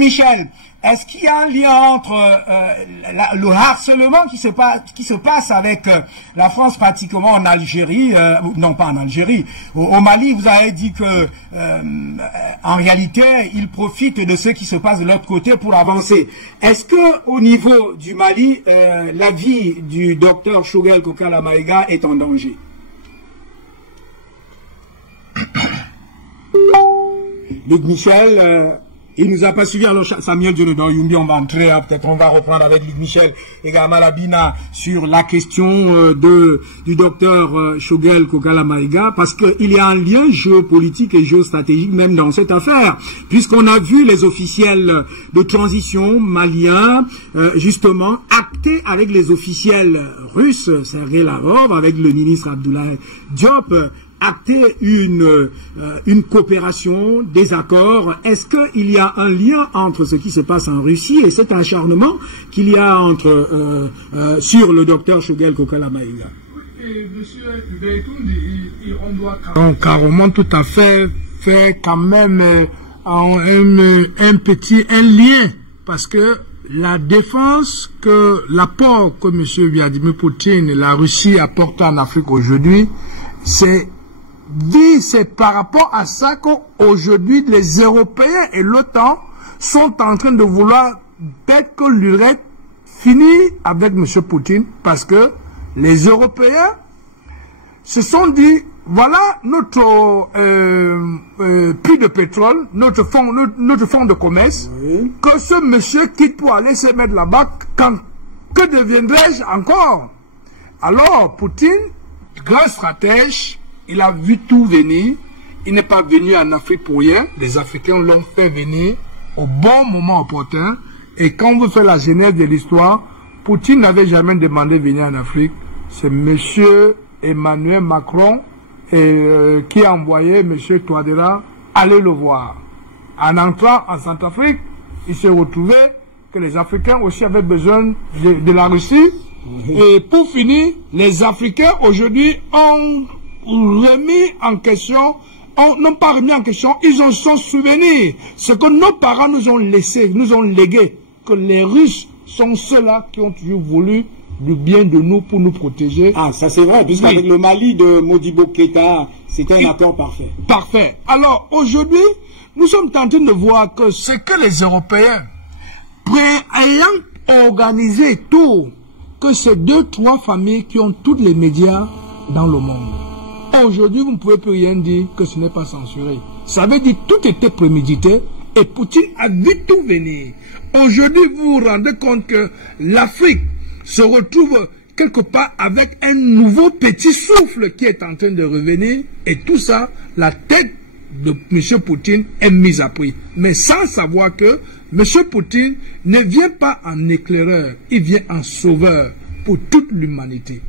Michel, est-ce qu'il y a un lien entre le harcèlement qui se passe avec la France, pratiquement en Algérie, non pas en Algérie, au Mali? Vous avez dit que en réalité, ils profitent de ce qui se passe de l'autre côté pour avancer. Est-ce que au niveau du Mali, la vie du docteur Choguel Kokala Maïga est en danger? Luc Michel, il nous a pas suivi. Alors Samuel Dionodo Yumbi, on va entrer, peut-être on va reprendre avec Luc Michel et Gamalabina sur la question du docteur Choguel Kokala Maïga, parce qu'il y a un lien géopolitique et géostratégique même dans cette affaire, puisqu'on a vu les officiels de transition maliens justement acter avec les officiels russes, Sergei Lavrov, avec le ministre Abdoulaye Diop, acter une coopération, des accords. Est-ce qu'il y a un lien entre ce qui se passe en Russie et cet acharnement qu'il y a sur le docteur Choguel Kokala Maïga? Monsieur Hubert, on doit carrément tout à fait faire quand même un lien, parce que la défense l'apport que M. Vladimir Poutine et la Russie apportent en Afrique aujourd'hui, c'est par rapport à ça qu'aujourd'hui les Européens et l'OTAN sont en train de vouloir peut-être que l'UREC finit avec M. Poutine, parce que les Européens se sont dit, voilà notre puits de pétrole, notre fonds de commerce, oui, que ce monsieur quitte pour aller se mettre là-bas, que deviendrai-je encore? Alors Poutine, grand stratège, il a vu tout venir. Il n'est pas venu en Afrique pour rien. Les Africains l'ont fait venir au bon moment opportun. Et quand on veut faire la genèse de l'histoire, Poutine n'avait jamais demandé de venir en Afrique. C'est M. Emmanuel Macron qui a envoyé M. Touadéra aller le voir. En entrant en Centrafrique, il s'est retrouvé que les Africains aussi avaient besoin de la Russie. Et pour finir, les Africains aujourd'hui ont remis en question, n'ont pas remis en question, ils en sont souvenus. Ce que nos parents nous ont laissé, nous ont légué, que les Russes sont ceux-là qui ont toujours voulu du bien de nous pour nous protéger. Ah, ça c'est vrai, puisqu'avec le Mali de Modibo Keïta, c'était un accord parfait. Parfait. Alors aujourd'hui, nous sommes en train de voir que ce que les Européens, ayant organisé tout, que ces 2-3 familles qui ont tous les médias dans le monde. Aujourd'hui, vous ne pouvez plus rien dire que ce n'est pas censuré. Ça veut dire que tout était prémédité et Poutine a vu tout venir. Aujourd'hui, vous vous rendez compte que l'Afrique se retrouve quelque part avec un nouveau petit souffle qui est en train de revenir, et tout ça, la tête de M. Poutine est mise à prix. Mais sans savoir que M. Poutine ne vient pas en éclaireur, il vient en sauveur pour toute l'humanité.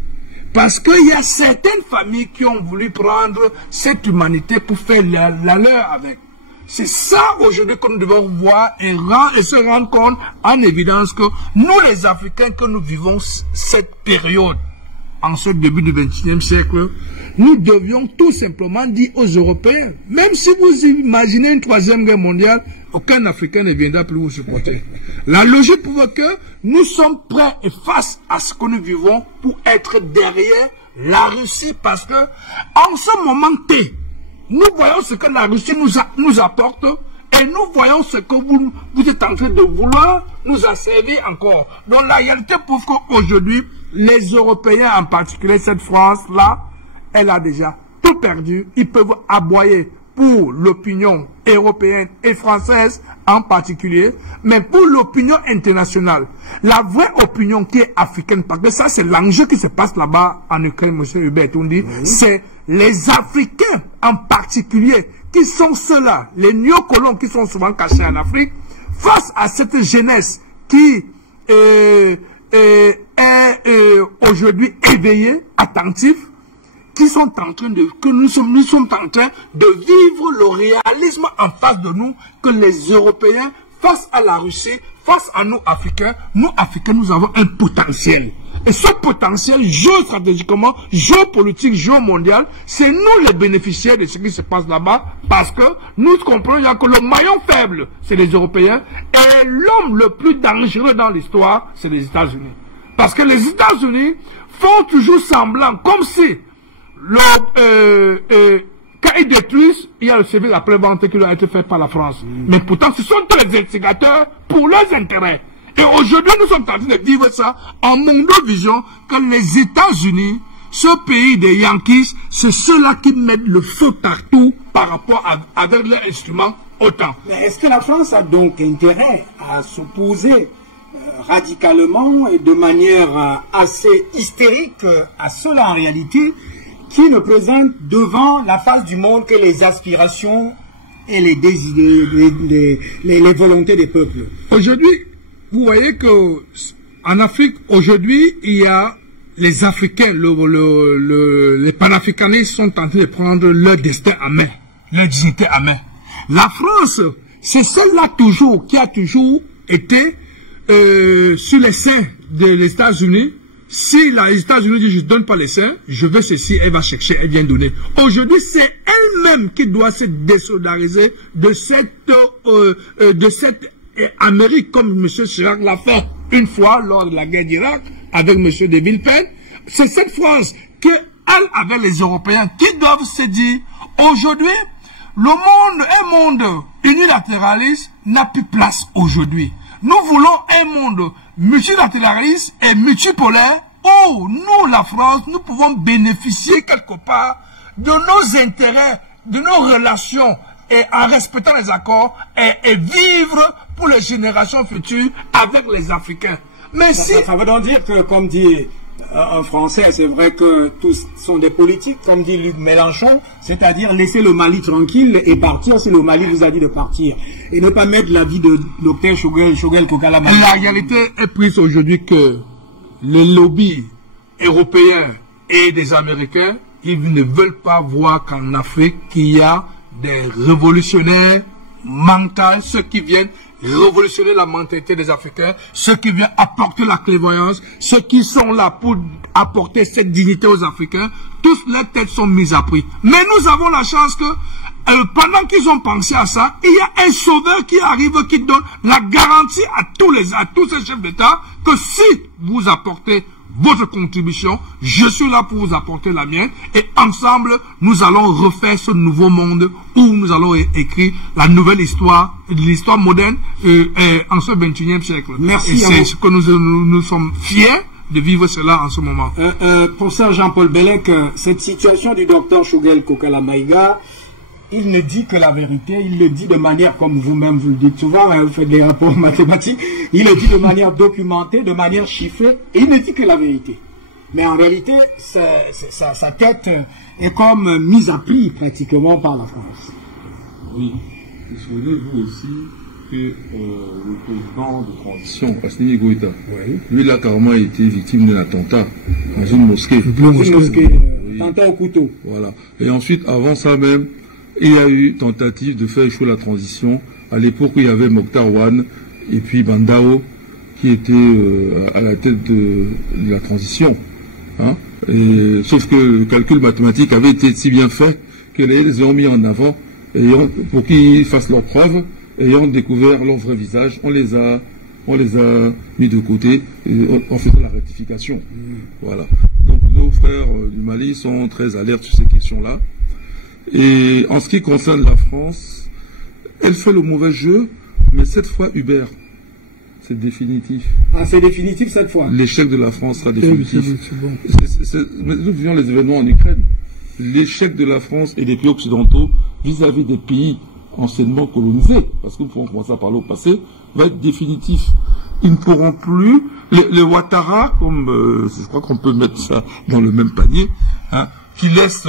Parce qu'il y a certaines familles qui ont voulu prendre cette humanité pour faire la leur avec. C'est ça aujourd'hui que nous devons voir et se rendre compte en évidence que nous les Africains, que nous vivons cette période, en ce début du XXIe siècle, nous devions tout simplement dire aux Européens, même si vous imaginez une 3e guerre mondiale, aucun Africain ne viendra plus vous supporter. La logique prouve que nous sommes prêts et face à ce que nous vivons pour être derrière la Russie, parce que en ce moment T, nous voyons ce que la Russie nous apporte et nous voyons ce que vous êtes en train de vouloir nous asservir encore. Donc la réalité prouve qu'aujourd'hui, les Européens, en particulier cette France-là, elle a déjà tout perdu. Ils peuvent aboyer pour l'opinion européenne et française en particulier, mais pour l'opinion internationale, la vraie opinion qui est africaine, parce que ça c'est l'enjeu qui se passe là-bas en Ukraine, M. Hubert Toundi, oui, c'est les Africains en particulier, qui sont ceux-là, les néocolons qui sont souvent cachés en Afrique, face à cette jeunesse qui est aujourd'hui éveillée, attentive, qui sont en train de, que nous sommes en train de vivre le réalisme en face de nous, que les Européens face à la Russie, face à nous Africains, nous avons un potentiel. Et ce potentiel géostratégiquement, géopolitique, géomondial, c'est nous les bénéficiaires de ce qui se passe là-bas, parce que nous comprenons que le maillon faible, c'est les Européens, et l'homme le plus dangereux dans l'histoire, c'est les États-Unis. Parce que les États-Unis font toujours semblant, comme si quand ils détruisent, il y a le service après-vente qui doit être fait par la France. Mais pourtant, ce sont tous les instigateurs pour leurs intérêts. Et aujourd'hui, nous sommes en train de vivre ça en mondo-vision que les États-Unis, ce pays des Yankees, c'est ceux-là qui mettent le feu partout par rapport avec leurs instruments OTAN. Mais est-ce que la France a donc intérêt à s'opposer radicalement et de manière assez hystérique à ceux-là en réalité qui ne présentent devant la face du monde que les aspirations et les volontés des peuples? Aujourd'hui, vous voyez que en Afrique, aujourd'hui, il y a les Africains, les panafricanistes sont en train de prendre leur destin à main, leur dignité à main. La France, c'est celle-là toujours, qui a toujours été sur les seins des États-Unis. Si les États-Unis disent je ne donne pas les seins, je veux ceci, elle va chercher, elle vient donner. Aujourd'hui, c'est elle-même qui doit se désolidariser de cette Amérique, comme M. Chirac l'a fait une fois lors de la guerre d'Irak avec M. de Villepin. C'est cette France qui, elle, avec les Européens, qui doivent se dire, aujourd'hui, le monde, un monde unilatéraliste n'a plus place aujourd'hui. Nous voulons un monde multilatéraliste et multipolaire où nous, la France, nous pouvons bénéficier quelque part de nos intérêts, de nos relations et en respectant les accords et vivre pour les générations futures avec les Africains. Mais si... Ça veut donc dire que, comme dit un Français, c'est vrai que tous sont des politiques, comme dit Luc Mélenchon, c'est-à-dire laisser le Mali tranquille et partir si le Mali vous a dit de partir. Et ne pas mettre la vie de Dr Choguel Kokala Maïga. La réalité est prise aujourd'hui que les lobbies européens et des Américains, ils ne veulent pas voir qu'en Afrique, qu'il y a des révolutionnaires mentaux, ceux qui viennent révolutionner la mentalité des Africains, ceux qui viennent apporter la clairvoyance, ceux qui sont là pour apporter cette dignité aux Africains, tous leurs têtes sont mises à prix. Mais nous avons la chance que pendant qu'ils ont pensé à ça, il y a un sauveur qui arrive, qui donne la garantie à tous ces chefs d'État que si vous apportez votre contribution, je suis là pour vous apporter la mienne, et ensemble, nous allons refaire ce nouveau monde où nous allons écrire la nouvelle histoire, l'histoire moderne en ce 21e siècle. Merci. Et c'est ce que nous sommes fiers de vivre cela en ce moment. Professeur Jean-Paul Bellec, cette situation du docteur Choguel Kokala Maïga, il ne dit que la vérité, il le dit de manière, comme vous-même vous le dites souvent, vous faites des rapports mathématiques, il le dit de manière documentée, de manière chiffrée, et il ne dit que la vérité. Mais en réalité, sa tête est comme mise à prix pratiquement par la France. Oui, souvenez-vous aussi que le président de transition, Assimi Goïta, lui, il a carrément été victime d'un attentat dans une mosquée. Attentat au couteau. Voilà. Et ensuite, avant ça même, il y a eu tentative de faire échouer la transition. À l'époque, il y avait Mokhtar Ouane et puis Bandao qui étaient à la tête de la transition. Hein? Sauf que le calcul mathématique avait été si bien fait que les ont mis en avant pour qu'ils fassent leurs preuves, ayant découvert leur vrai visage, on les a mis de côté en faisant la rectification. Voilà. Donc nos frères du Mali sont très alertes sur ces questions-là. Et en ce qui concerne la France, elle fait le mauvais jeu, mais cette fois Hubert, c'est définitif. Ah, c'est définitif cette fois. L'échec de la France sera définitif. Mais nous vivons les événements en Ukraine. L'échec de la France et des pays occidentaux vis-à-vis des pays anciennement colonisés, parce que nous pouvons commencer à parler au passé, va être définitif. Ils ne pourront plus, les Ouattara, comme je crois qu'on peut mettre ça dans le même panier, hein, qui laisse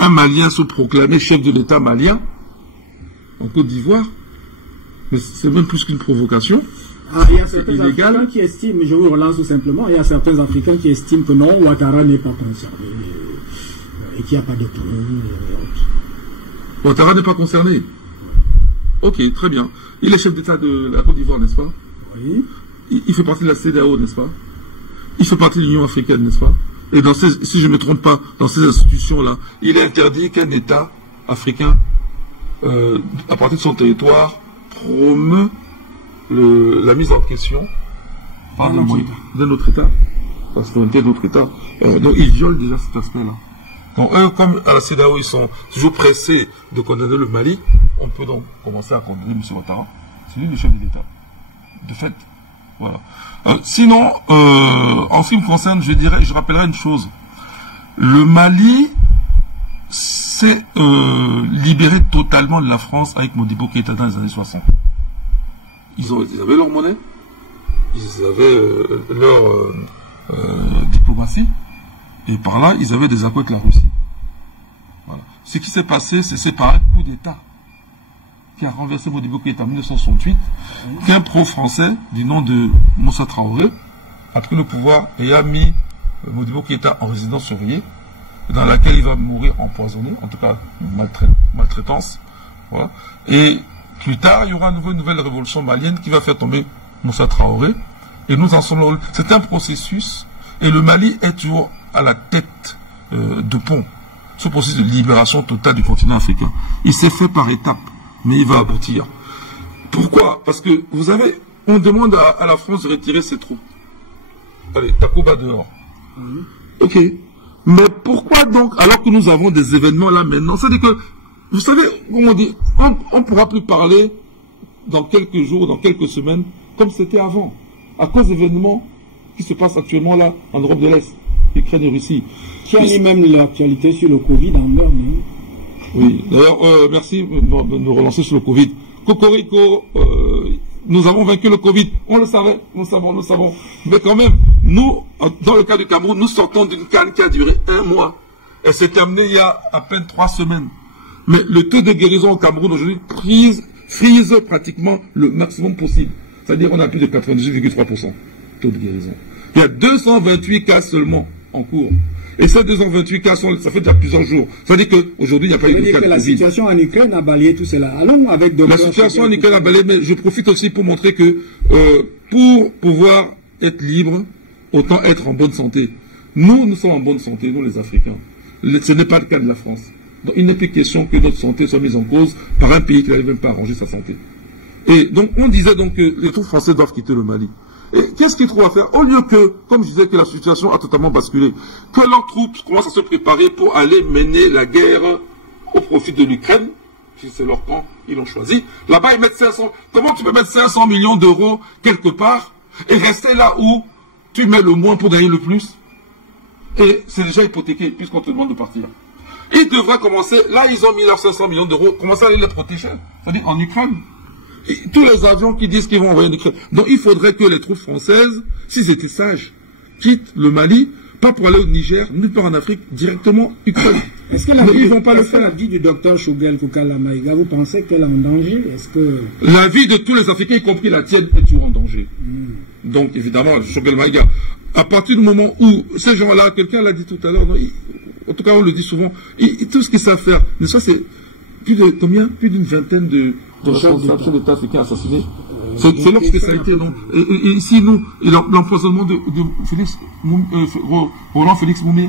un Malien se proclamer chef de l'État malien en Côte d'Ivoire. Mais c'est même plus qu'une provocation. Il y a certains Africains qui estiment, je vous relance tout simplement, il y a certains Africains qui estiment que non, Ouattara n'est pas concerné et qu'il n'y a pas de problème. Ouattara n'est pas concerné. Ok, très bien. Il est chef d'État de la Côte d'Ivoire, n'est-ce pas? Oui. Il fait partie de la CEDEAO, n'est-ce pas? Il fait partie de l'Union africaine, n'est-ce pas? Et dans ces, si je ne me trompe pas, dans ces institutions-là, il est interdit qu'un État africain, à partir de son territoire, promeut la mise en question d'un autre État. La souveraineté d'autres États. Donc ils violent déjà cet aspect-là. Donc eux, comme à la CEDEAO, ils sont toujours pressés de condamner le Mali, on peut donc commencer à condamner M. Ouattara. C'est lui le chef de l'État. De fait. Voilà. Sinon, en ce qui me concerne, je rappellerai une chose. Le Mali s'est libéré totalement de la France avec Modibo Keïta dans les années 60. Ils avaient leur monnaie, ils avaient leur diplomatie, et par là, ils avaient des accords avec la Russie. Voilà. Ce qui s'est passé, c'est par un coup d'État qui a renversé Modibo Keïta en 1968, qu'un pro-français du nom de Moussa Traoré a pris le pouvoir et a mis Modibo Keïta en résidence surveillée, dans laquelle il va mourir empoisonné, en tout cas maltraitance. Voilà. Et plus tard, il y aura une nouvelle révolution malienne qui va faire tomber Moussa Traoré. Et nous en sommes là. C'est un processus, et le Mali est toujours à la tête de pont. Ce processus de libération totale du continent africain. Il s'est fait par étapes, mais il va aboutir. Pourquoi? Parce que, vous savez, on demande à la France de retirer ses troupes. Allez, Takuba dehors. Ok. Mais pourquoi donc, alors que nous avons des événements là maintenant, c'est-à-dire que, vous savez, comment on dit, on ne pourra plus parler dans quelques jours, dans quelques semaines, comme c'était avant, à cause d'événements qui se passent actuellement là, en Europe de l'Est, Ukraine et Russie. Qui a mis même l'actualité sur le Covid en l'heure, mais... Oui, d'ailleurs, merci de nous relancer sur le Covid. Cocorico, nous avons vaincu le Covid, on le savait, nous le savons. Mais quand même, nous, dans le cas du Cameroun, nous sortons d'une canne qui a duré 1 mois. Elle s'est terminée il y a à peine 3 semaines. Mais le taux de guérison au Cameroun aujourd'hui frise pratiquement le maximum possible. C'est-à-dire qu'on a plus de 98,3% taux de guérison. Il y a 228 cas seulement en cours. Et ces 228 cas, ça fait déjà plusieurs jours. Ça veut dire qu'aujourd'hui, il n'y a pas eu de cas de Covid. La situation en Ukraine a balayé tout cela. Allons avec d'autres. La situation en Ukraine a balayé, mais je profite aussi pour montrer que pour pouvoir être libre, autant être en bonne santé. Nous sommes en bonne santé, nous les Africains. Ce n'est pas le cas de la France. Donc il n'est plus question que notre santé soit mise en cause par un pays qui n'arrive même pas à arranger sa santé. Et donc on disait donc que les troupes françaises doivent quitter le Mali. Et qu'est-ce qu'ils trouvent à faire? Au lieu que, comme je disais, que la situation a totalement basculé, que leurs troupes commencent à se préparer pour aller mener la guerre au profit de l'Ukraine, si c'est leur camp, ils l'ont choisi. Là-bas, ils mettent 500... Comment tu peux mettre 500 millions d'euros quelque part et rester là où tu mets le moins pour gagner le plus? Et c'est déjà hypothéqué, puisqu'on te demande de partir. Ils devraient commencer, là ils ont mis leurs 500 millions d'euros, commencer à aller les protéger, c'est-à-dire en Ukraine. Et tous les avions qui disent qu'ils vont envoyer en Ukraine. Donc il faudrait que les troupes françaises, s'ils étaient sages, quittent le Mali, pas pour aller au Niger, nulle part en Afrique, directement Ukraine. Est-ce que ils vont pas le faire? La vie du docteur Choguel Koukala Maïga, vous pensez qu'elle est en danger? Est-ce que... La vie de tous les Africains, y compris la tienne, est toujours en danger. Donc évidemment, Choguel Maïga, à partir du moment où ces gens-là, quelqu'un l'a dit tout à l'heure, en tout cas on le dit souvent, tout ce qu'ils savent faire, n'est-ce pas, c'est plus d'une vingtaine de chefs d'État africains assassinés. C'est leur spécialité, non? Et ici, nous, l'empoisonnement de Roland Félix Moumier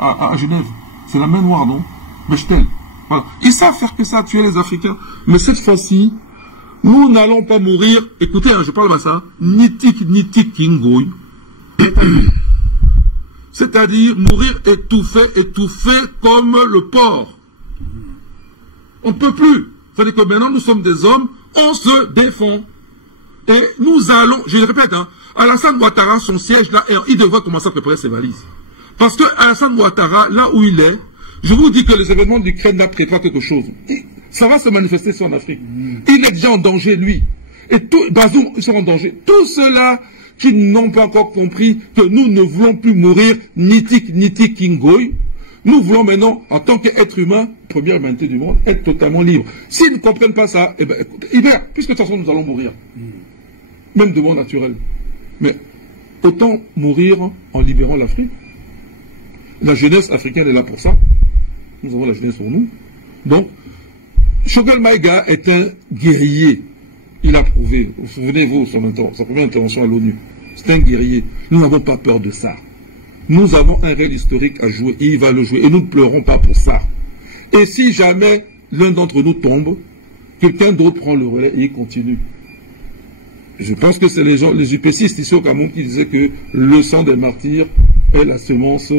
à Genève, c'est la main noire, non? Bechtel. Voilà. Ils savent faire que ça, tuer les Africains. Mais cette fois-ci, nous n'allons pas mourir, écoutez, je parle de ça, nitik kingoy. C'est-à-dire mourir étouffé comme le porc. On ne peut plus. C'est-à-dire que maintenant nous sommes des hommes, on se défend. Et nous allons, je le répète, Alassane Ouattara, son siège là, il devrait commencer à préparer ses valises. Parce que Alassane Ouattara, là où il est, je vous dis que les événements d'Ukraine là préparent quelque chose. Ça va se manifester ça en Afrique. Il est déjà en danger, lui. Et Bazoum, ils sont en danger. Tous ceux-là qui n'ont pas encore compris que nous ne voulons plus mourir nitik kingoy. Nous voulons maintenant, en tant qu'être humain, première humanité du monde, être totalement libre. S'ils ne comprennent pas ça, eh bien, écoutez, puisque de toute façon nous allons mourir. Même de mort naturelle. Mais autant mourir en libérant l'Afrique. La jeunesse africaine est là pour ça. Nous avons la jeunesse pour nous. Donc, Choguel Maïga est un guerrier. Il a prouvé, vous souvenez-vous, sa première intervention à l'ONU. C'est un guerrier. Nous n'avons pas peur de ça. Nous avons un rôle historique à jouer et il va le jouer. Et nous ne pleurons pas pour ça. Et si jamais l'un d'entre nous tombe, quelqu'un d'autre prend le relais et il continue. Je pense que c'est les UPCistes ici au Cameroun qui disaient que le sang des martyrs est la semence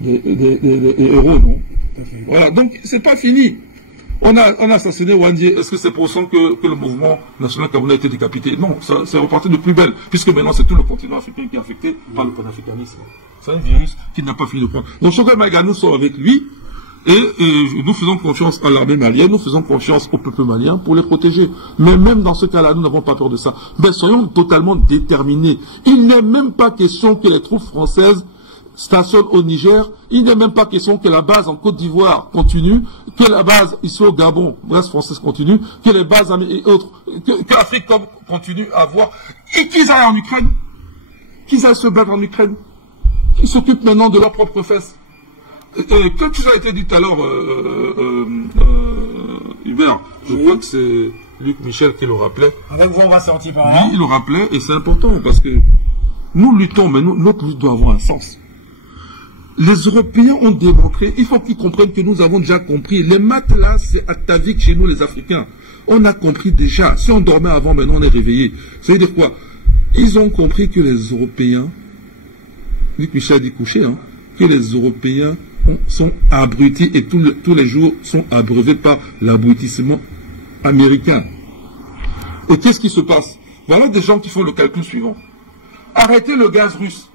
des héros, non? Voilà, donc c'est pas fini. On a assassiné Wandie. Est-ce que c'est pour ça que le mouvement national camerounais a été décapité? Non, c'est reparti de plus belle, puisque maintenant c'est tout le continent africain qui est affecté par le panafricanisme. C'est un virus qui n'a pas fini de prendre. Donc Choguel Maïga, nous sommes avec lui, et nous faisons confiance à l'armée malienne, nous faisons confiance au peuple malien pour les protéger. Mais même dans ce cas-là, nous n'avons pas peur de ça. Mais soyons totalement déterminés. Il n'est même pas question que les troupes françaises stationnent au Niger, il n'est même pas question que la base en Côte d'Ivoire continue, que la base ici au Gabon, brest française continue, que les bases et autres, que l'Afrique continue à avoir, et qu'ils aillent en Ukraine, qu'ils aillent se battre en Ukraine, qu'ils s'occupent maintenant de leurs propres fesses. Comme tu as été dit tout à l'heure, Hubert, je crois que c'est Luc Michel qui le rappelait. Avec vous, on va sortir par là. Oui, il le rappelait, et c'est important, parce que nous luttons, mais notre lutte doit avoir un sens. Les Européens ont démontré, il faut qu'ils comprennent que nous avons déjà compris. Les maths là, c'est atavique chez nous les Africains. On a compris déjà. Si on dormait avant, maintenant on est réveillé. Ça veut dire quoi? Ils ont compris que les Européens, Luc Michel a dit coucher, hein, que les Européens sont abrutis et tous les jours sont abreuvés par l'abrutissement américain. Et qu'est-ce qui se passe? Voilà des gens qui font le calcul suivant. Arrêtez le gaz russe.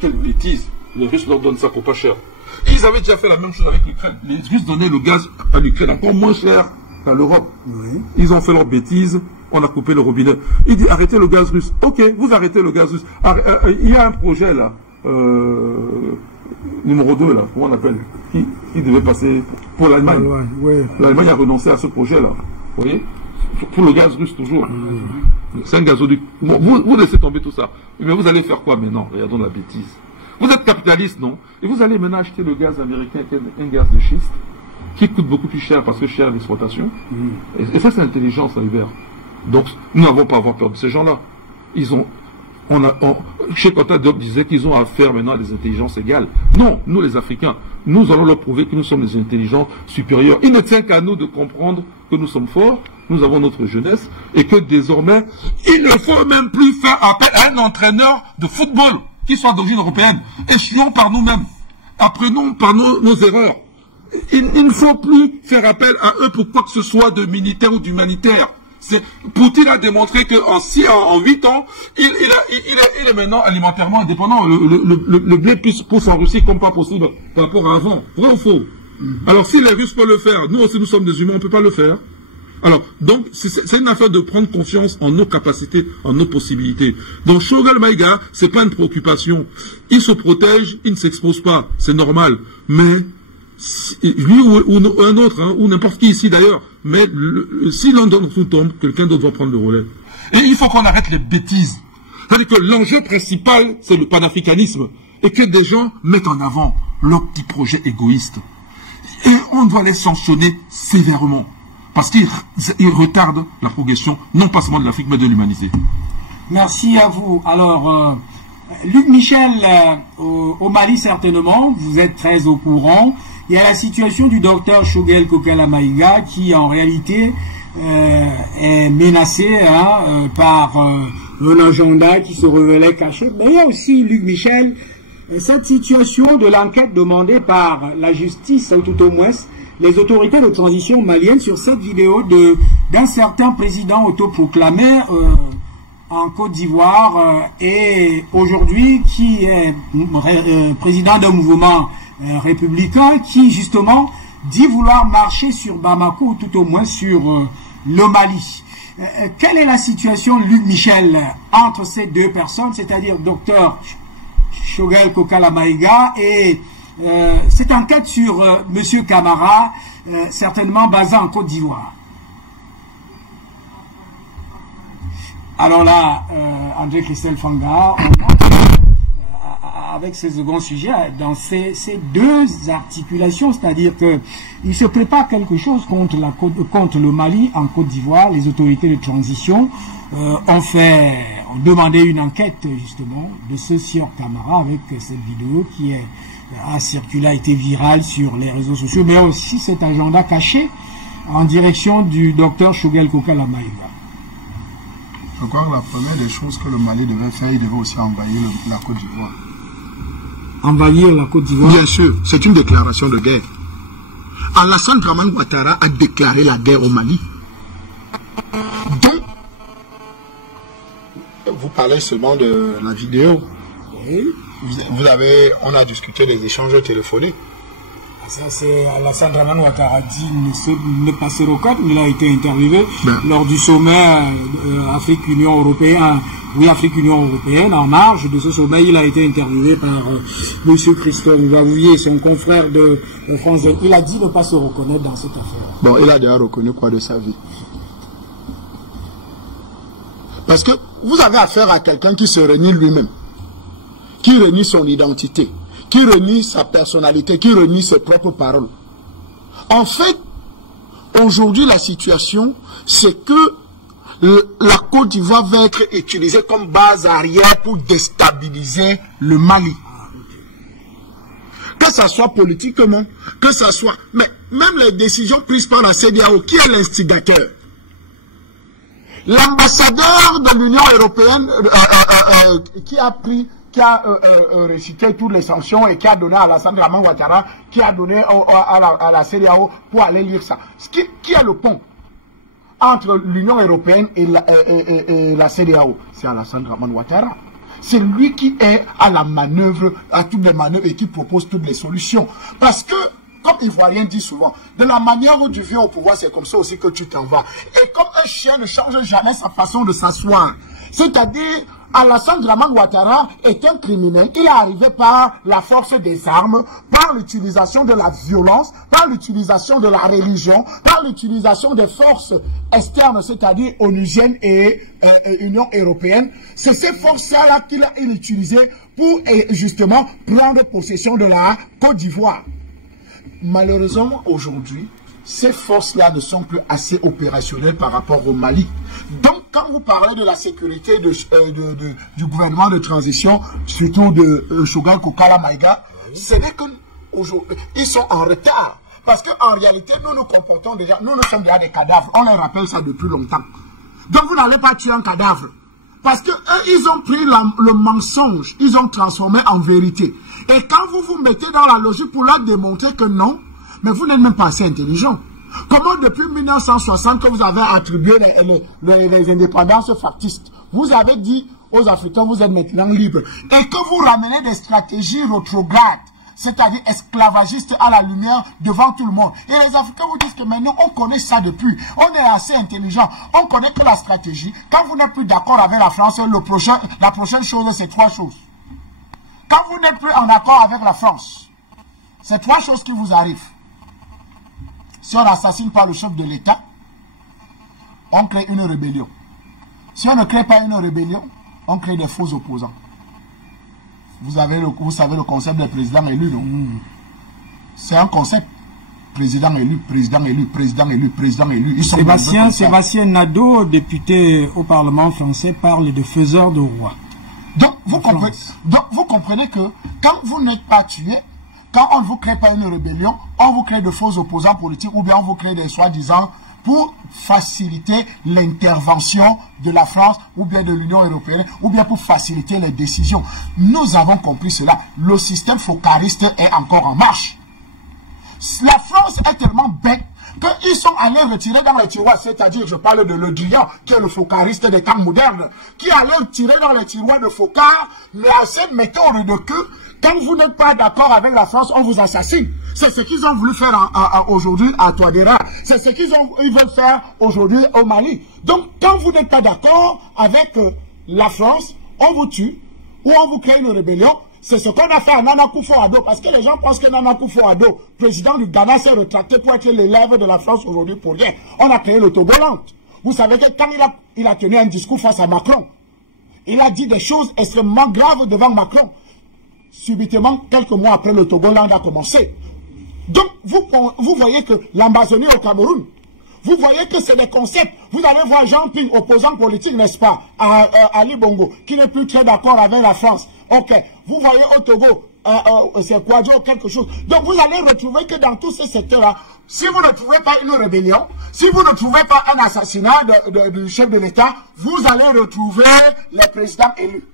Quelle bêtise! Les Russes leur donnent ça pour pas cher. Ils avaient déjà fait la même chose avec l'Ukraine. Les Russes donnaient le gaz à l'Ukraine encore moins cher qu'à l'Europe. Oui. Ils ont fait leur bêtise, on a coupé le robinet. Il dit arrêtez le gaz russe. Ok, vous arrêtez le gaz russe. Il y a un projet là, numéro 2 là, comment on appelle, qui devait passer pour l'Allemagne. Ouais. L'Allemagne a renoncé à ce projet là. Vous voyez? Pour le gaz russe toujours. C'est un gazoduc. Bon, vous laissez tomber tout ça. Mais vous allez faire quoi maintenant? Regardons la bêtise. Vous êtes capitaliste, non? Et vous allez maintenant acheter le gaz américain, qui est un gaz de schiste, qui coûte beaucoup plus cher parce que cher l'exploitation. Et ça, c'est l'intelligence, Hubert. Donc, nous n'avons pas à avoir peur de ces gens-là. Cheikh Anta Diop disait qu'ils ont affaire maintenant à des intelligences égales. Non, nous les Africains, nous allons leur prouver que nous sommes des intelligents supérieurs. Il ne tient qu'à nous de comprendre que nous sommes forts, nous avons notre jeunesse, et que désormais, il ne faut même plus faire appel à un entraîneur de football qui soit d'origine européenne. Échouons par nous-mêmes. Apprenons par nos erreurs. Il ne faut plus faire appel à eux pour quoi que ce soit de militaire ou d'humanitaire. Poutine a démontré qu'en 8 ans, il est maintenant alimentairement indépendant. Le blé pousse en Russie comme pas possible par rapport à avant. Vrai ou faux? Alors si les Russes peuvent le faire, nous aussi nous sommes des humains, on ne peut pas le faire. Alors, donc, c'est une affaire de prendre confiance en nos capacités, en nos possibilités. Donc, Choguel Maïga, c'est pas une préoccupation. Il se protège, il ne s'expose pas, c'est normal. Mais, lui ou un autre, hein, ou n'importe qui ici d'ailleurs, mais si l'un d'entre nous tombe, quelqu'un d'autre va prendre le relais. Et il faut qu'on arrête les bêtises. C'est-à-dire que l'enjeu principal, c'est le panafricanisme. Et que des gens mettent en avant leurs petits projets égoïstes. Et on doit les sanctionner sévèrement. Parce qu'ils retardent la progression, non pas seulement de l'Afrique, mais de l'humanité. Merci à vous. Alors, Luc Michel, au Mali certainement, vous êtes très au courant. Il y a la situation du docteur Choguel Kokala Maïga qui, en réalité, est menacé par un agenda qui se révélait caché. Mais il y a aussi, Luc Michel, cette situation de l'enquête demandée par la justice, ou tout au moins, les autorités de transition maliennes sur cette vidéo d'un certain président autoproclamé en Côte d'Ivoire et aujourd'hui qui est président d'un mouvement républicain qui justement dit vouloir marcher sur Bamako ou tout au moins sur le Mali. Quelle est la situation, Luc Michel, entre ces deux personnes, c'est-à-dire Dr Choguel Kokala Maïga et cette enquête sur M. Camara, certainement basée en Côte d'Ivoire? Alors là, André Christelle Fanga, on a avec ce second sujet, dans ces deux articulations, c'est-à-dire qu'il se prépare quelque chose contre le Mali en Côte d'Ivoire. Les autorités de transition ont demandé une enquête justement de ce Sior Camara avec cette vidéo qui a circulé, a été virale sur les réseaux sociaux, mais aussi cet agenda caché en direction du docteur Choguel Kokala Maïga. Je crois que la première des choses que le Mali devait faire, il devait aussi envahir la Côte d'Ivoire. Envahir la Côte d'Ivoire? Bien sûr, c'est une déclaration de guerre. Alassane Dramane Ouattara a déclaré la guerre au Mali. Donc, vous parlez seulement de la vidéo. Oui. On a discuté des échanges téléphoniques. Ça, c'est Alassane Dramane Ouattara dit ne pas se reconnaître, mais il a été interviewé lors du sommet Afrique-Union Européenne. Oui, Afrique-Union Européenne, en marge de ce sommet, il a été interviewé par M. Christophe Vavouillet, son confrère de France. Il a dit ne pas se reconnaître dans cette affaire. Bon, il a déjà reconnu quoi de sa vie? Parce que vous avez affaire à quelqu'un qui se renie lui-même, qui renie son identité, qui renie sa personnalité, qui renie ses propres paroles. En fait, aujourd'hui, la situation, c'est que la Côte d'Ivoire va être utilisée comme base arrière pour déstabiliser le Mali. Que ça soit politiquement, que ça soit... Mais même les décisions prises par la CEDEAO, qui est l'instigateur? L'ambassadeur de l'Union européenne qui a récité toutes les sanctions et qui a donné à Alassane Dramane Ouattara, qui a donné à la CEDEAO pour aller lire ça. Qui est le pont entre l'Union européenne et la CEDEAO? C'est Alassane Dramane Ouattara. C'est lui qui est à la manœuvre, à toutes les manœuvres et qui propose toutes les solutions. Parce que, comme Ivoirien dit souvent, de la manière où tu viens au pouvoir, c'est comme ça aussi que tu t'en vas. Et comme un chien ne change jamais sa façon de s'asseoir. C'est-à-dire, Alassane Dramane Ouattara est un criminel. Il est arrivé par la force des armes, par l'utilisation de la violence, par l'utilisation de la religion, par l'utilisation des forces externes, c'est-à-dire onusiennes et Union européenne. C'est ces forces-là qu'il a utilisées pour justement prendre possession de la Côte d'Ivoire. Malheureusement, aujourd'hui, ces forces-là ne sont plus assez opérationnelles par rapport au Mali. Donc, quand vous parlez de la sécurité du gouvernement de transition, surtout de Choguel Kokala Maïga, c'est vrai qu'ils sont en retard. Parce qu'en réalité, nous nous comportons déjà, nous sommes déjà des cadavres. On les rappelle ça depuis longtemps. Donc, vous n'allez pas tuer un cadavre. Parce que eux, ils ont pris le mensonge, ils ont transformé en vérité. Et quand vous vous mettez dans la logique pour leur démontrer que non, mais vous n'êtes même pas assez intelligent. Comment depuis 1960 que vous avez attribué les indépendances factistes, vous avez dit aux Africains, vous êtes maintenant libres, et que vous ramenez des stratégies rétrogrades, c'est-à-dire esclavagistes à la lumière devant tout le monde. Et les Africains vous disent que maintenant on connaît ça depuis, on est assez intelligent, on connaît que la stratégie. Quand vous n'êtes plus d'accord avec la France, la prochaine chose c'est trois choses. Quand vous n'êtes plus en accord avec la France, c'est trois choses qui vous arrivent. Si on n'assassine pas le chef de l'État, on crée une rébellion. Si on ne crée pas une rébellion, on crée des faux opposants. Vous savez le concept des présidents élus, non? C'est un concept. Président élu, président élu, président élu, président élu. Ils sont Sébastien Nadeau, député au Parlement français, parle de faiseurs de rois. Donc vous comprenez que quand vous n'êtes pas tué, quand on ne vous crée pas une rébellion, on vous crée de faux opposants politiques ou bien on vous crée des soi-disant pour faciliter l'intervention de la France ou bien de l'Union européenne ou bien pour faciliter les décisions. Nous avons compris cela. Le système focariste est encore en marche. La France est tellement bête qu'ils sont allés retirer dans les tiroirs, c'est-à-dire, je parle de Le Drian, qui est le focariste des temps modernes, qui allait tirer dans les tiroirs de Focard, mais à cette méthode de que, quand vous n'êtes pas d'accord avec la France, on vous assassine. C'est ce qu'ils ont voulu faire aujourd'hui à Touadéra. C'est ce qu'ils veulent faire aujourd'hui au Mali. Donc, quand vous n'êtes pas d'accord avec la France, on vous tue, ou on vous crée une rébellion. C'est ce qu'on a fait à Nana Akufo-Addo, parce que les gens pensent que Nana Akufo-Addo, président du Ghana, s'est retracté pour être l'élève de la France aujourd'hui pour rien. On a créé l'autogolante. Vous savez que quand il a tenu un discours face à Macron, il a dit des choses extrêmement graves devant Macron. subitement, quelques mois après, le Togoland a commencé. Donc, vous voyez que l'ambazonier au Cameroun, vous voyez que c'est des concepts. Vous allez voir Jean Ping, opposant politique, n'est-ce pas, à Ali Bongo, qui n'est plus très d'accord avec la France. Ok. Vous voyez au Togo, c'est Kouadjo quelque chose. Donc, vous allez retrouver que dans tous ces secteurs-là, si vous ne trouvez pas une rébellion, si vous ne trouvez pas un assassinat du chef de l'État, vous allez retrouver les présidents élus.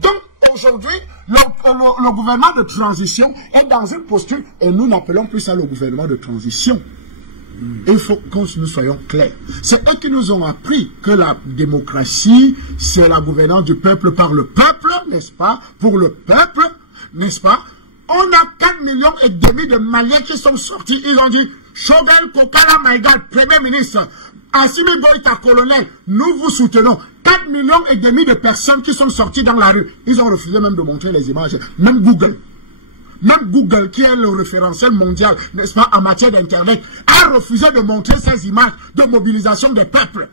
Donc, aujourd'hui, le gouvernement de transition est dans une posture, et nous n'appelons plus ça le gouvernement de transition. Il faut que nous soyons clairs. C'est eux qui nous ont appris que la démocratie, c'est la gouvernance du peuple par le peuple, n'est-ce pas? Pour le peuple, n'est-ce pas? On a 4,5 millions de Maliens qui sont sortis. Ils ont dit, Choguel Kokala Maïga, Premier ministre, Assimi Goïta, colonel, nous vous soutenons. 4,5 millions de personnes qui sont sorties dans la rue. Ils ont refusé même de montrer les images. Même Google, qui est le référentiel mondial, n'est-ce pas, en matière d'Internet, a refusé de montrer ces images de mobilisation des peuples.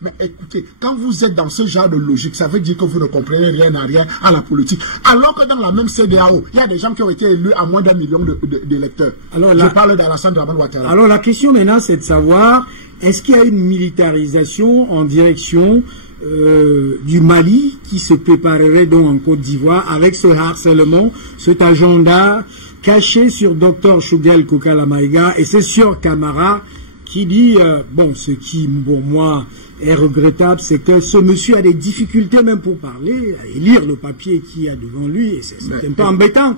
Mais écoutez, quand vous êtes dans ce genre de logique, ça veut dire que vous ne comprenez rien à rien à la politique. Alors que dans la même CEDEAO, il y a des gens qui ont été élus à moins d'1 million d'électeurs. Alors je parle d'Alassane Dramane Ouattara. Alors la question maintenant, c'est de savoir, est-ce qu'il y a une militarisation en direction du Mali qui se préparerait donc en Côte d'Ivoire avec ce harcèlement, cet agenda caché sur Dr Choguel Kokala Maïga et c'est sur Camara qui dit, bon, ce qui pour moi est regrettable, c'est que ce monsieur a des difficultés même pour parler et lire le papier qu'il y a devant lui, et c'est un peu embêtant.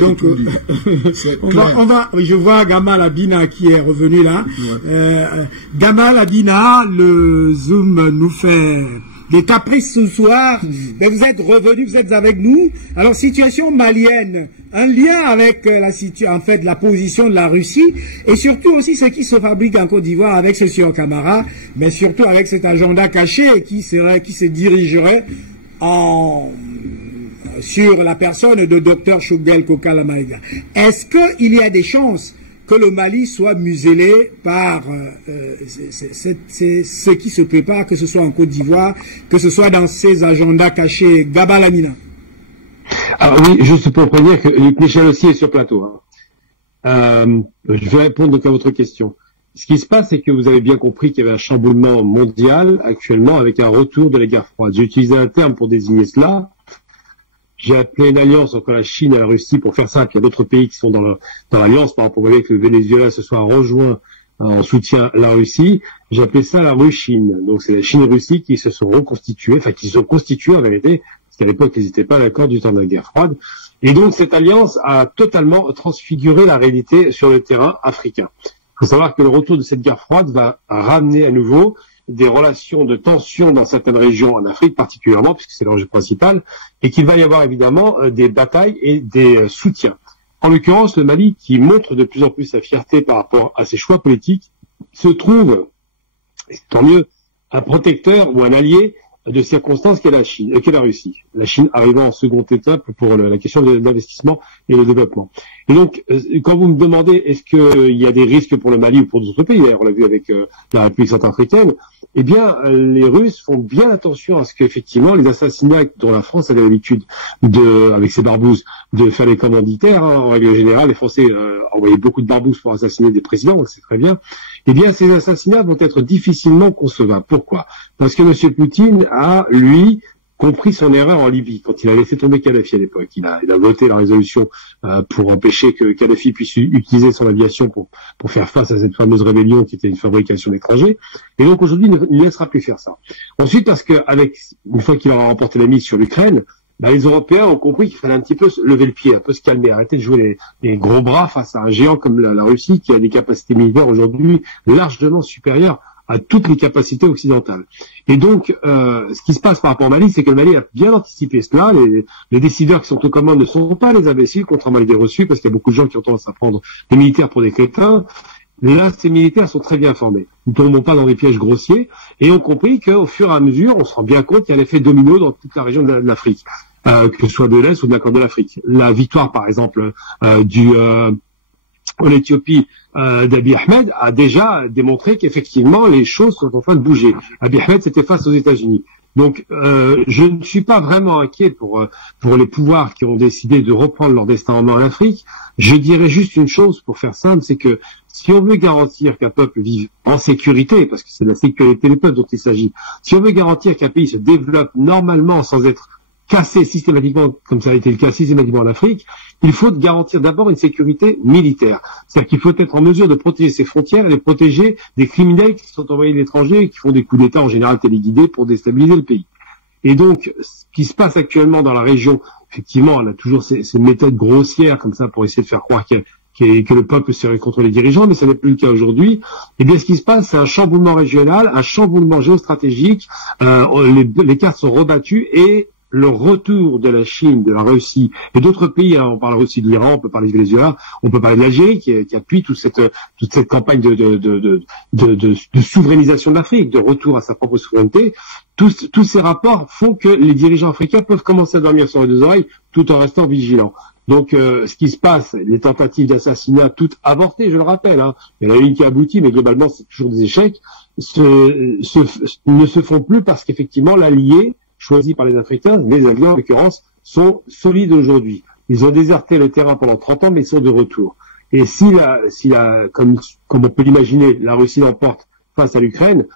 Donc, je vois Gamal Abina qui est revenu là. Ouais. Gamal Abina, le Zoom nous fait des caprices ce soir, mais vous êtes revenu, vous êtes avec nous. Alors, situation malienne, un lien avec la position de la Russie, et surtout aussi ce qui se fabrique en Côte d'Ivoire avec ce sieur Camara, mais surtout avec cet agenda caché qui se dirigerait sur la personne de Dr Choguel Kokala Maïga. Est-ce qu'il y a des chances que le Mali soit muselé par ce qui se prépare, que ce soit en Côte d'Ivoire, que ce soit dans ces agendas cachés? Gabalamina. Alors oui, juste pour prévenir que Luc Michel aussi est sur plateau. Hein. Je vais répondre donc à votre question. Ce qui se passe, c'est que vous avez bien compris qu'il y avait un chamboulement mondial actuellement avec un retour de la guerre froide. J'ai utilisé un terme pour désigner cela. J'ai appelé une alliance entre la Chine et la Russie pour faire simple. Il y a d'autres pays qui sont dans l'alliance. Par exemple, vous voyez que le Venezuela se soit rejoint en soutien à la Russie. J'ai appelé ça la Ruchine. Donc c'est la Chine et la Russie qui se sont reconstituées, enfin qui se sont constituées en vérité, parce qu'à l'époque ils n'étaient pas d'accord du temps de la guerre froide. Et donc cette alliance a totalement transfiguré la réalité sur le terrain africain. Il faut savoir que le retour de cette guerre froide va ramener à nouveau des relations de tension dans certaines régions en Afrique particulièrement, puisque c'est l'enjeu principal, et qu'il va y avoir évidemment des batailles et des soutiens. En l'occurrence, le Mali, qui montre de plus en plus sa fierté par rapport à ses choix politiques, se trouve, et tant mieux, un protecteur ou un allié de circonstances qu'est la Russie. La Chine arrivant en seconde étape pour la question de l'investissement et le développement. Et donc, quand vous me demandez est-ce qu'il y a des risques pour le Mali ou pour d'autres pays, on l'a vu avec la République centrafricaine, eh bien, les Russes font bien attention à ce qu'effectivement les assassinats dont la France avait l'habitude avec ses barbouzes, de faire les commanditaires, hein, en règle générale, les Français envoyaient beaucoup de barbouzes pour assassiner des présidents, on le sait très bien, eh bien, ces assassinats vont être difficilement concevables. Pourquoi? Parce que M. Poutine a, lui, compris son erreur en Libye, quand il a laissé tomber Kadhafi à l'époque. Il a voté la résolution pour empêcher que Kadhafi puisse utiliser son aviation pour faire face à cette fameuse rébellion qui était une fabrication d'étrangers. Et donc aujourd'hui, il ne laissera plus faire ça. Ensuite, parce que une fois qu'il aura remporté la mise sur l'Ukraine, les Européens ont compris qu'il fallait un petit peu lever le pied, un peu se calmer, arrêter de jouer les gros bras face à un géant comme la Russie qui a des capacités militaires aujourd'hui largement supérieures à toutes les capacités occidentales. Et donc, ce qui se passe par rapport au Mali, c'est que le Mali a bien anticipé cela. Les décideurs qui sont aux commandes ne sont pas les imbéciles, contrairement à l'idée reçue, parce qu'il y a beaucoup de gens qui ont tendance à prendre les militaires pour des crétins. Là, ces militaires sont très bien formés. Ils ne tombent pas dans des pièges grossiers et ont compris qu'au fur et à mesure, on se rend bien compte qu'il y a un effet domino dans toute la région de l'Afrique, que ce soit de l'Est ou de la Corne de l'Afrique. La victoire, par exemple, en Éthiopie, d'Abiy Ahmed a déjà démontré qu'effectivement les choses sont en train de bouger. Abiy Ahmed c'était face aux États-Unis. Donc, je ne suis pas vraiment inquiet pour les pouvoirs qui ont décidé de reprendre leur destin en main en Afrique. Je dirais juste une chose, pour faire simple, c'est que si on veut garantir qu'un peuple vive en sécurité, parce que c'est de la sécurité des peuples dont il s'agit, si on veut garantir qu'un pays se développe normalement sans être cassé systématiquement, comme ça a été le cas systématiquement en Afrique, il faut garantir d'abord une sécurité militaire. C'est-à-dire qu'il faut être en mesure de protéger ses frontières et de protéger des criminels qui sont envoyés de l'étranger et qui font des coups d'État en général téléguidés pour déstabiliser le pays. Et donc, ce qui se passe actuellement dans la région, effectivement, on a toujours ces méthodes grossières comme ça pour essayer de faire croire que le peuple serait contre les dirigeants, mais ce n'est plus le cas aujourd'hui. Eh bien, ce qui se passe, c'est un chamboulement régional, un chamboulement géostratégique. Les cartes sont rebattues et le retour de la Chine, de la Russie et d'autres pays, hein, on parle aussi de l'Iran, on peut parler du Venezuela, on peut parler de l'Algérie qui appuie toute cette campagne de souverainisation de l'Afrique, de retour à sa propre souveraineté. Tous ces rapports font que les dirigeants africains peuvent commencer à dormir sur les deux oreilles tout en restant vigilants. Donc, ce qui se passe, les tentatives d'assassinat, toutes avortées, je le rappelle, hein, il y en a une qui a abouti, mais globalement, c'est toujours des échecs, ne se font plus parce qu'effectivement, l'allié choisi par les Africains, les Alliés en l'occurrence, sont solides aujourd'hui. Ils ont déserté le terrain pendant 30 ans, mais ils sont de retour. Et comme on peut l'imaginer, la Russie l'emporte face à l'Ukraine,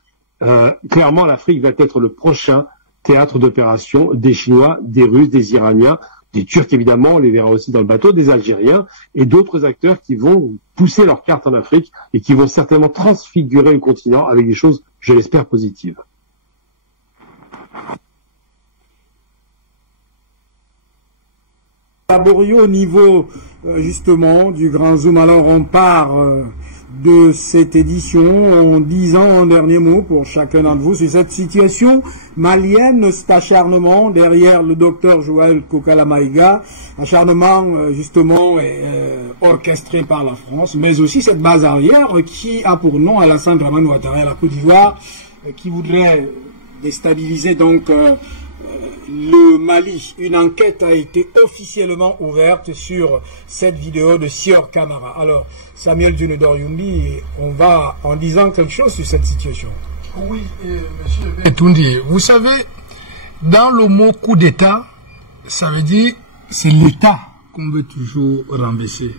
clairement l'Afrique va être le prochain théâtre d'opération des Chinois, des Russes, des Iraniens, des Turcs évidemment, on les verra aussi dans le bateau, des Algériens et d'autres acteurs qui vont pousser leurs cartes en Afrique et qui vont certainement transfigurer le continent avec des choses, je l'espère, positives. Laborieux au niveau justement du Grand Zoom. Alors on part de cette édition en disant un dernier mot pour chacun d'entre vous sur cette situation malienne, cet acharnement derrière le docteur Joël Kokalamaïga, acharnement justement orchestré par la France, mais aussi cette base arrière qui a pour nom Alassane Dramane Ouattara, la Côte d'Ivoire, qui voudrait déstabiliser donc le Mali. Une enquête a été officiellement ouverte sur cette vidéo de Sior Camara. Alors, Samuel Dionedor Yumbi, on va en disant quelque chose sur cette situation. Oui, monsieur Toundi, vous savez, dans le mot coup d'État, ça veut dire c'est l'État qu'on veut toujours renverser.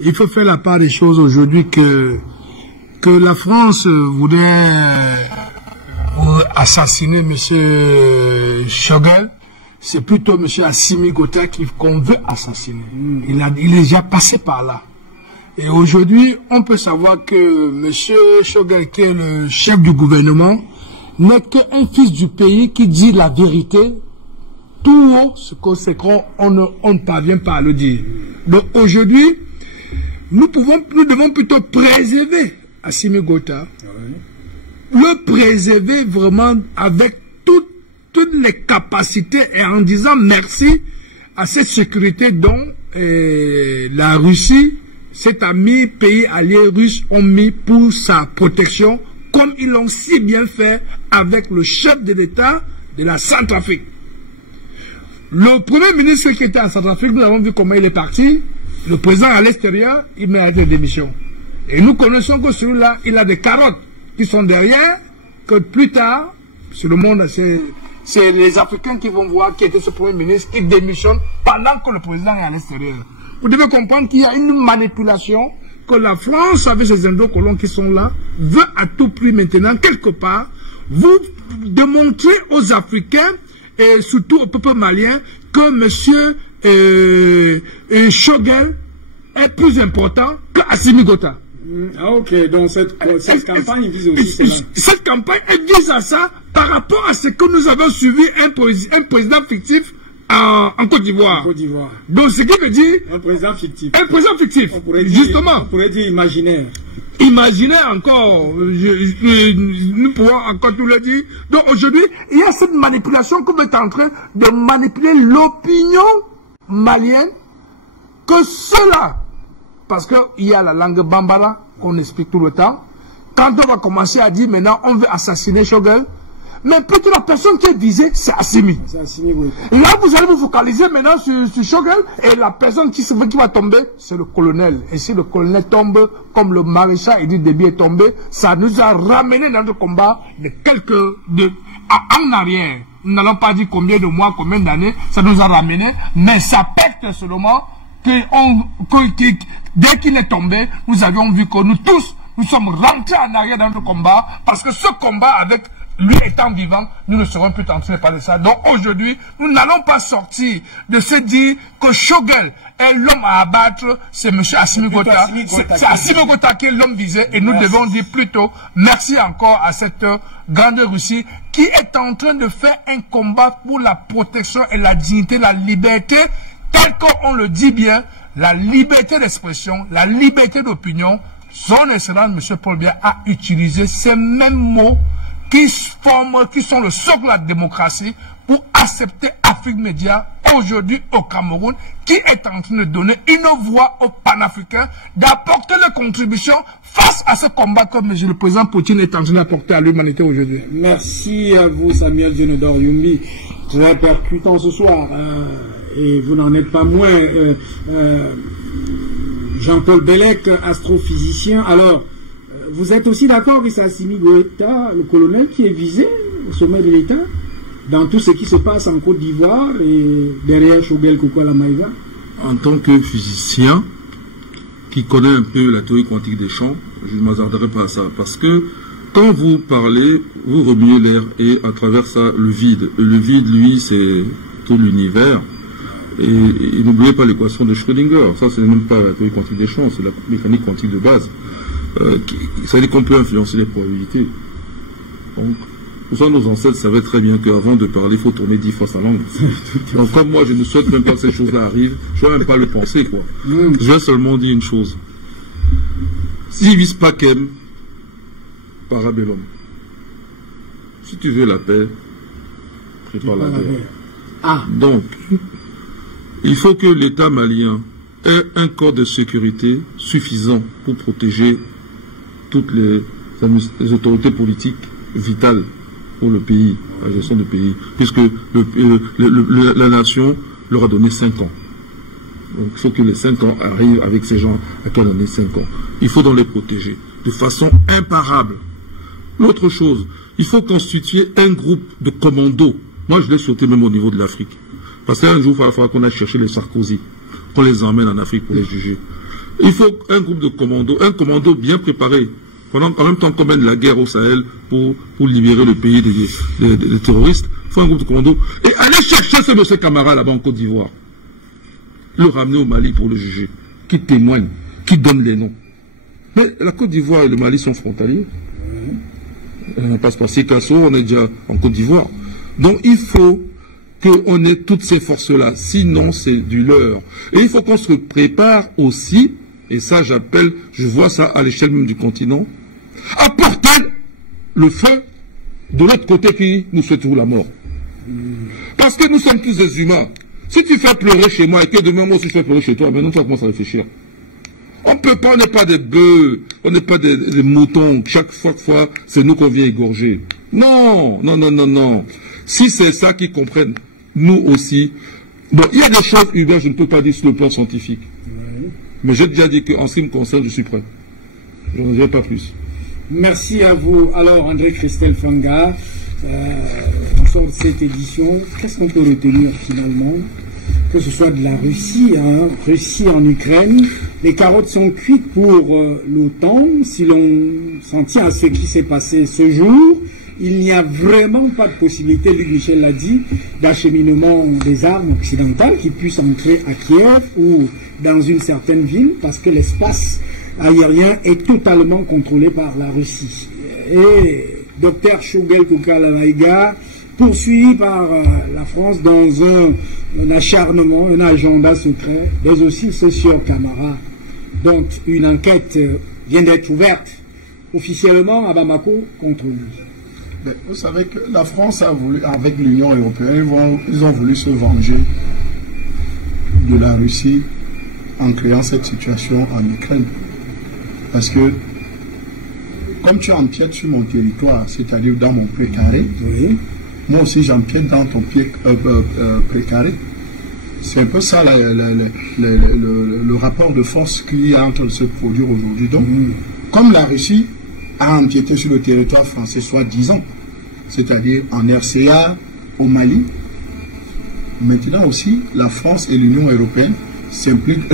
Il faut faire la part des choses aujourd'hui que la France voudrait assassiner M. Choguel, c'est plutôt M. Assimi Goïta qu'on veut assassiner. Il est déjà passé par là. Et aujourd'hui, on peut savoir que M. Choguel, qui est le chef du gouvernement, n'est qu'un fils du pays qui dit la vérité tout haut, ce qu'on ne parvient pas à le dire. Donc aujourd'hui, nous devons plutôt préserver Assimi Goïta. Le préserver vraiment avec toutes les capacités et en disant merci à cette sécurité dont la Russie, cet ami pays allié russe, ont mis pour sa protection, comme ils l'ont si bien fait avec le chef de l'État de la Centrafrique. Le premier ministre qui était en Centrafrique, nous avons vu comment il est parti. Le président à l'extérieur, il met à la démission. Et nous connaissons que celui-là, il a des carottes qui sont derrière, que plus tard, sur le monde, c'est les Africains qui vont voir qui était ce premier ministre qui démissionne pendant que le président est à l'extérieur. Vous devez comprendre qu'il y a une manipulation, que la France, avec ses indo-colons qui sont là, veut à tout prix maintenant, quelque part, vous démontrer aux Africains, et surtout au peuple malien, que M. Choguel est plus important que Assimi Goïta. Ah ok, donc cette campagne vise aussi cela. Cette campagne vise à ça par rapport à ce que nous avons suivi un président fictif en Côte d'Ivoire. Donc ce qui veut dire... Un président fictif. Un président fictif, justement. On pourrait dire imaginaire. Imaginaire encore, nous pouvons encore tout le dire. Donc aujourd'hui, il y a cette manipulation qu'on est en train de manipuler l'opinion malienne, que cela... Parce qu'il y a la langue bambara qu'on explique tout le temps. Quand on va commencer à dire maintenant on veut assassiner Choguel, mais peut-être la personne qui est visée, c'est Assimi. Oui. Là, vous allez vous focaliser maintenant sur Choguel et la personne qui va tomber, c'est le colonel. Et si le colonel tombe, comme le maréchal Idriss Déby est tombé, ça nous a ramené dans le combat de en arrière. Nous n'allons pas dire combien de mois, combien d'années ça nous a ramené, mais ça pète seulement dès qu'il est tombé, nous avions vu que nous tous, nous sommes rentrés en arrière dans le combat, parce que ce combat, avec lui étant vivant, nous ne serons plus tentés de parler de ça. Donc aujourd'hui, nous n'allons pas sortir de se dire que Choguel est l'homme à abattre, c'est M. Assimi Goïta. C'est Assimi Goïta qui est l'homme visé, et nous devons dire plutôt merci encore à cette grande Russie qui est en train de faire un combat pour la protection et la dignité, la liberté, tel qu'on le dit bien, la liberté d'expression, la liberté d'opinion. Son Excellence, M. Paul Biya, a utilisé ces mêmes mots qui sont le socle de la démocratie pour accepter Afrique Média aujourd'hui au Cameroun, qui est en train de donner une voix aux panafricains, d'apporter des contributions face à ce combat que M. le président Poutine est en train d'apporter à l'humanité aujourd'hui. Merci à vous, Samuel Dionedor Yumbi. Très percutant ce soir, et vous n'en êtes pas moins. Jean-Paul Bellec, astrophysicien. Alors, vous êtes aussi d'accord que c'est Assimi Goïta, le colonel, qui est visé au sommet de l'État dans tout ce qui se passe en Côte d'Ivoire et derrière Choguel Kokola Maïga? En tant que physicien qui connaît un peu la théorie quantique des champs, je ne m'attarderai pas à ça, parce que quand vous parlez, vous remuez l'air et à travers ça, le vide. Le vide, lui, c'est tout l'univers. Et n'oubliez pas l'équation de Schrödinger. Ça, c'est même pas la théorie quantique des champs, c'est la mécanique quantique de base. Ça veut dire qu'on peut influencer les probabilités. Donc, pour ça, nos ancêtres savaient très bien qu'avant de parler, il faut tourner 10 fois sa langue. Donc, comme moi, je ne souhaite même pas que cette chose-là arrive, je ne vais même pas le penser, quoi. Je vais seulement dire une chose. Si vis pacem, parabellum. Si tu veux la paix, prépare la guerre. Donc, il faut que l'État malien ait un corps de sécurité suffisant pour protéger toutes les autorités politiques vitales pour le pays, la gestion du pays, puisque la nation leur a donné 5 ans. Donc il faut que les 5 ans arrivent avec ces gens à qui on a donné 5 ans. Il faut donc les protéger de façon imparable. L'autre chose, il faut constituer un groupe de commandos. Moi, je l'ai sauté même au niveau de l'Afrique. Parce qu'un jour, il va falloir qu'on aille chercher les Sarkozy, qu'on les emmène en Afrique pour les juger. Il faut un groupe de commandos, un commando bien préparé, pendant en même temps qu'on mène la guerre au Sahel pour libérer le pays des terroristes. Il faut un groupe de commandos. Et aller chercher ce de ses camarades là-bas en Côte d'Ivoire. Le ramener au Mali pour le juger. Qui témoigne, qui donne les noms. Mais la Côte d'Ivoire et le Mali sont frontaliers. On n'a pas se passer Casso, on est déjà en Côte d'Ivoire. Donc il faut qu'on ait toutes ces forces-là, sinon c'est du leurre. Et il faut qu'on se prépare aussi, et ça j'appelle, je vois ça à l'échelle même du continent, à porter le feu de l'autre côté qui nous souhaite la mort. Parce que nous sommes tous des humains. Si tu fais pleurer chez moi et que demain moi aussi je fais pleurer chez toi, maintenant tu vas commencer à réfléchir. On peut pas, on n'est pas des bœufs, on n'est pas des moutons, chaque fois c'est nous qu'on vient égorger. Non, non, non, non, non. Si c'est ça qu'ils comprennent, nous aussi. Bon, il y a des choses, Hubert, je ne peux pas dire sur le plan scientifique. Mais j'ai déjà dit qu'en ce qui me concerne, je suis prêt. Je n'en dirai pas plus. Merci à vous. Alors, André Christelle Fanga, en sort de cette édition, qu'est-ce qu'on peut retenir finalement? Que ce soit de la Russie, hein, Russie en Ukraine, les carottes sont cuites pour l'OTAN. Si l'on s'en tient à ce qui s'est passé ce jour, il n'y a vraiment pas de possibilité, Luc Michel l'a dit, d'acheminement des armes occidentales qui puissent entrer à Kiev ou dans une certaine ville, parce que l'espace aérien est totalement contrôlé par la Russie. Et Dr Choguel Kokola Maïga, poursuivi par la France dans un acharnement, un agenda secret, mais aussi c'est sûr, camarades. Donc une enquête vient d'être ouverte officiellement à Bamako contre lui. Mais vous savez que la France a voulu, avec l'Union européenne, ils ont voulu se venger de la Russie en créant cette situation en Ukraine. Parce que, comme tu empiètes sur mon territoire, c'est-à-dire dans mon précaré, oui, moi aussi j'empiète dans ton précaré. C'est un peu ça le rapport de force qu'il y a entre se produire aujourd'hui. Donc, comme la Russie a empiété sur le territoire français, soi-disant, c'est-à-dire en RCA, au Mali. Maintenant aussi, la France et l'Union européenne s'impliquent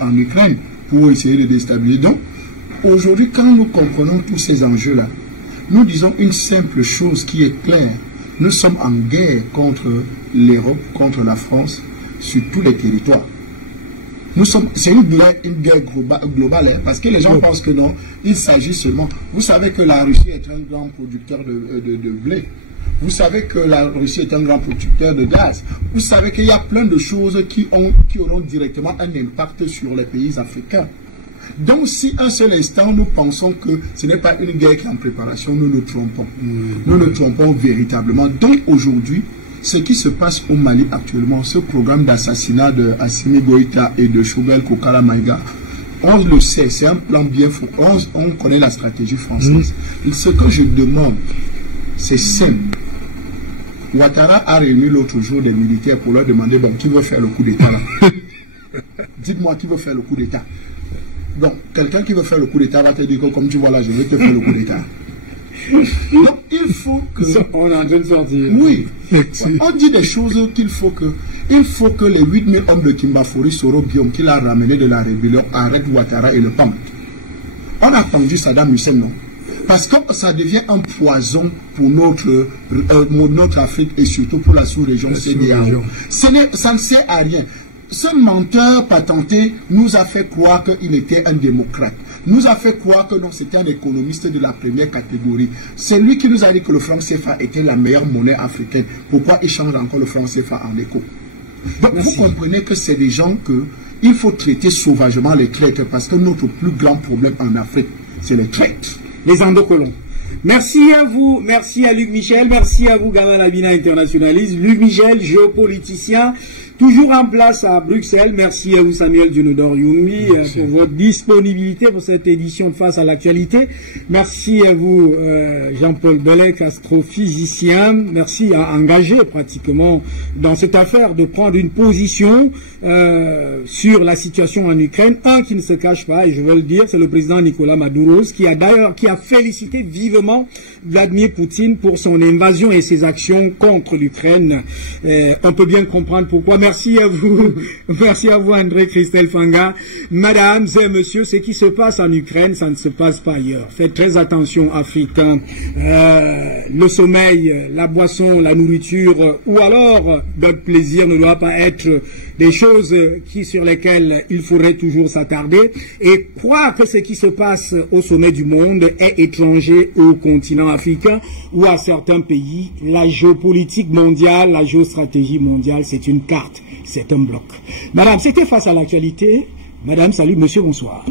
en Ukraine pour essayer de déstabiliser. Donc, aujourd'hui, quand nous comprenons tous ces enjeux-là, nous disons une simple chose qui est claire. Nous sommes en guerre contre l'Europe, contre la France, sur tous les territoires. C'est une guerre globale, hein, parce que les gens pensent que non, il s'agit seulement... Vous savez que la Russie est un grand producteur de blé. Vous savez que la Russie est un grand producteur de gaz. Vous savez qu'il y a plein de choses qui auront directement un impact sur les pays africains. Donc, si un seul instant, nous pensons que ce n'est pas une guerre qui est en préparation, nous nous trompons. Nous nous trompons véritablement. Donc, aujourd'hui, ce qui se passe au Mali actuellement, ce programme d'assassinat de Assimi Goïta et de Choguel Kokara Maïga, on le sait, c'est un plan bien fort. On connaît la stratégie française. Ce que je demande, c'est simple. Ouattara a réuni l'autre jour des militaires pour leur demander, bon, qui veut faire le coup d'État là? Dites-moi qui veut faire le coup d'État. Donc, quelqu'un qui veut faire le coup d'État va te dire que, comme tu vois là, je vais te faire le coup d'État. Donc, il faut que... On est en train de sortir. Oui. On dit des choses qu'il faut que... Il faut que les 8000 hommes de Kimbafori, Soro Guillaume, qu'il a ramené de la rébellion, arrêtent Ouattara et le PAM. On a attendu Saddam Hussein, non? Parce que ça devient un poison pour notre Afrique et surtout pour la sous-région CEDEAO. Ça ne sert à rien. Ce menteur patenté nous a fait croire qu'il était un démocrate. Nous a fait croire que non, c'était un économiste de la première catégorie. C'est lui qui nous a dit que le franc CFA était la meilleure monnaie africaine. Pourquoi il change encore le franc CFA en écho? Donc vous comprenez que c'est des gens qu'il faut traiter sauvagement les traîtres, parce que notre plus grand problème en Afrique, c'est les traîtres. Les endocolons. Merci à vous, merci à Luc Michel, merci à vous Gamal Abina, internationaliste. Luc Michel, géopoliticien, toujours en place à Bruxelles. Merci à vous Samuel Dionodor Youmi pour votre disponibilité pour cette édition de Face à l'actualité. Merci à vous Jean-Paul Belec, astrophysicien. Merci à engager pratiquement dans cette affaire de prendre une position sur la situation en Ukraine. Un qui ne se cache pas, et je veux le dire, c'est le président Nicolas Maduro, qui a félicité vivement Vladimir Poutine pour son invasion et ses actions contre l'Ukraine. On peut bien comprendre pourquoi. Merci à vous André Christelle Fanga. Mesdames et messieurs, ce qui se passe en Ukraine, ça ne se passe pas ailleurs. Faites très attention, Africains. Le sommeil, la boisson, la nourriture, ou alors d'autres plaisirs ne doivent pas être des choses sur lesquelles il faudrait toujours s'attarder. Et croire que ce qui se passe au sommet du monde est étranger au continent africain ou à certains pays. La géopolitique mondiale, la géostratégie mondiale, c'est une carte, c'est un bloc. Madame, c'était Face à l'actualité. Madame, salut, monsieur, bonsoir.